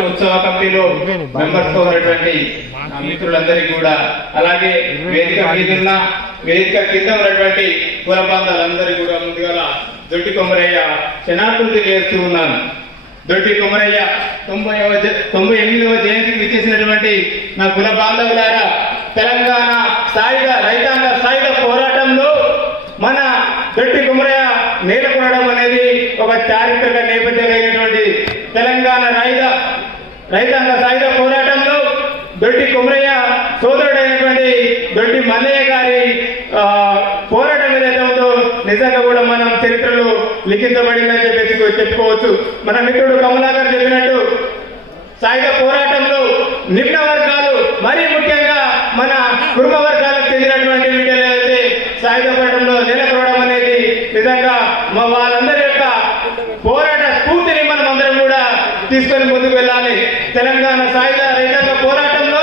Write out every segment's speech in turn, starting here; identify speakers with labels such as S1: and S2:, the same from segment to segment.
S1: ఉత్సవ కమిటీలో మెంబర్స్తో ఉన్నటువంటి మిత్రులందరికీ కూడా అలాగే వేదిక మీదున్న వేదిక కింద ఉన్నటువంటి కుల కూడా ముందుగా దొడ్డి కొమరయ్య క్షణాకృతి చేస్తూ ఉన్నాను. దొడ్డి కొమరయ్య తొంభై తొంభై ఎనిమిదవ జయంతికి విచ్చేసినటువంటి నా కుల బాంధవులారా తెలంగాణ సాయుధ రైతాంగ సాయుధ పోరాటంలో మన దొడ్డి కుమరయ్య నేలకొనడం అనేది ఒక చారిత్రక నేపథ్యమైనటువంటిది తెలంగాణ రాయుధ రైతాంగ సాయుధ పోరాటంలో దొడ్డి కుమరయ్య సోదరుడైనటువంటి దొడ్డి మల్లయ్య గారి పోరాటం ఏదైతే ఉందో నిజంగా కూడా మనం చరిత్రలో లిఖించబడిందని చెప్పేసి చెప్పుకోవచ్చు. మన మిత్రుడు కమలాకర్ చెప్పినట్టు సాయుధ పోరాటంలో నిమ్న వర్గాలు మరీ ముఖ్యంగా మన కుటుంబ వర్గాలకు చెందినటువంటి వీటిలో అయితే సాయుధ పోరాటంలో నిలబడడం నిజంగా మా వాళ్ళందరి యొక్క పోరాట స్ఫూర్తిని మనం అందరం కూడా తీసుకొని ముందుకు వెళ్ళాలి. తెలంగాణ సాయుధ రైతాంగ పోరాటంలో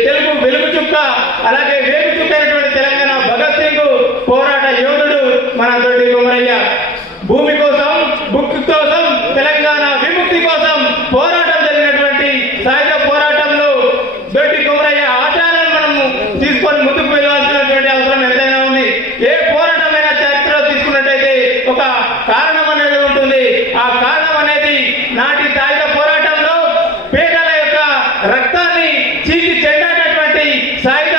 S1: తెలుగు వెలుగు చుక్క అలాగే వేగు చుక్క అయినటువంటి తెలంగాణ భగత్ సింగ్ పోరాట యోధుడు మన దొడ్డి కుమరయ్య భూమి కోసం బుక్ కోసం తెలంగాణ విముక్తి కోసం పోరాటం జరిగినటువంటి సాయుధ పోరాటంలో దొడ్డి కుమరయ్య ఆచారాలను మనం తీసుకొని ముందుకు వెళ్ళాల్సినటువంటి అవసరం ఎంతైనా ఉంది ఏ పోరాటమైనా చరిత్రలో తీసుకున్నట్టయితే ఒక కారణం అనేది ఉంటుంది ఆ కారణం అనేది నాటి సాయుధ పోరాటంలో పేదల యొక్క రక్తాన్ని చీకి చెండాటటువంటి సాయుధ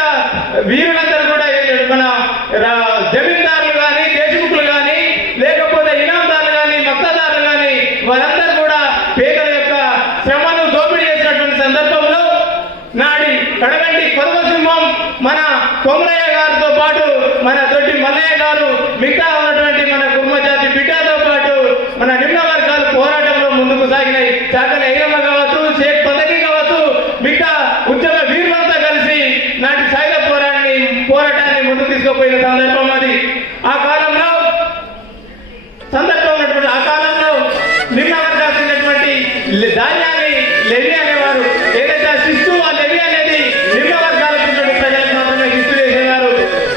S1: వీరులందరూ కూడా ఏ- మన రా- జమీందారులు కానీ దేశముఖులు కానీ లేకపోతే ఇనాందారులు కానీ మత్తదారులు కానీ వారందరూ కూడా పేదల యొక్క శ్రమను దోపిడీ చేసినటువంటి సందర్భంలో నాడి కడగండి కొరవ సింహం మన కొమరయ్య గారితో పాటు మన దొడ్డి మల్లయ్య గారు మిగతా ఉన్నటువంటి మన కుర్మ జాతి బిడ్డతో పాటు మన నిమ్న వర్గాలు పోరాటంలో ముందుకు సాగినాయి. చాకలి ఐరమ్మ కావచ్చు షేక్ పదకి కావచ్చు మిగతా ఉద్యమ వీరులంతా కలిసి నాటి సాయుధ పోరాటాన్ని పోరాటాన్ని ముందుకు తీసుకుపోయిన సందర్భం అది. ఆ కాలంలో సందర్భం ఉన్నటువంటి ఆ కాలంలో నిమ్న వర్గాలు ధాన్యాన్ని లెవి అనేవారు. ఏదైతే ఆ శిస్తు ఆ లెవి అనేది నిమ్న వర్గాలకు ప్రజలకు మాత్రమే శిస్తు చేసేవారు.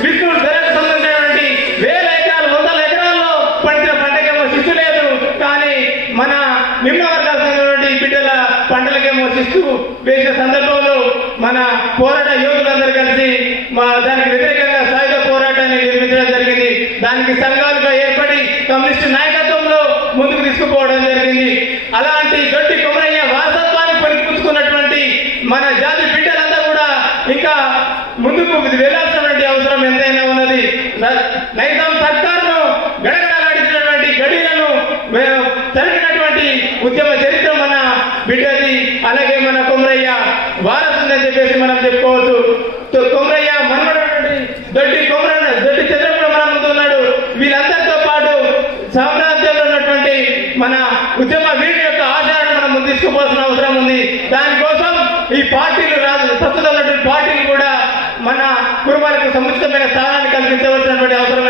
S1: విష్ణు ధరకు సంబంధించినటువంటి వేల ఎకరాలు వందల ఎకరాల్లో పండిన పంటకేమో శిస్తు లేదు. కానీ మన నిమ్న వర్గాలకు సంబంధించినటువంటి బిడ్డల పంటలకేమో శిస్తు వేసిన సందర్భంలో మన పోరాట యోధులందరూ కలిసి మా దానికి వ్యతిరేకంగా సాయుధ పోరాటాన్ని నిర్మించడం జరిగింది దానికి సంఘాలుగా ఏర్పడి కమ్యూనిస్టు నాయకత్వంలో ముందుకు తీసుకుపోవడం జరిగింది. అలాంటి దొడ్డి కొమరయ్య వారసత్వాన్ని పరిపుచ్చుకున్నటువంటి మన జాతి బిడ్డలంతా కూడా ఇంకా ముందుకు వెళ్ళాల్సినటువంటి అవసరం ఎంతైనా ఉన్నది. ర- నైజాం సర్కారును గడగడలాడించినటువంటి గడిలను మే- జరిగినటువంటి ఉద్యమ చరిత్ర మన బిడ్డది. అలాగే మన కొమరయ్య వారసుందని చెప్పేసి మనం చెప్పుకోవచ్చు. కొమరయ్య మనమడటువంటి దొడ్డి కొమరన్న దొడ్డి చంద్రపురం మన ముందు ఉన్నాడు వీళ్ళందరితో పాటు సామ్రాజ్యంలో ఉన్నటువంటి మన ఉద్యమ వీరి యొక్క ఆచారాన్ని మనం ముందు అవసరం ఉంది. దానికోసం ఈ పార్టీలు రాజు ప్రస్తుతం ఉన్నటువంటి పార్టీలు కూడా మన కుటుంబాలకు సముచితమైన స్థానాన్ని కల్పించవలసినటువంటి అవసరం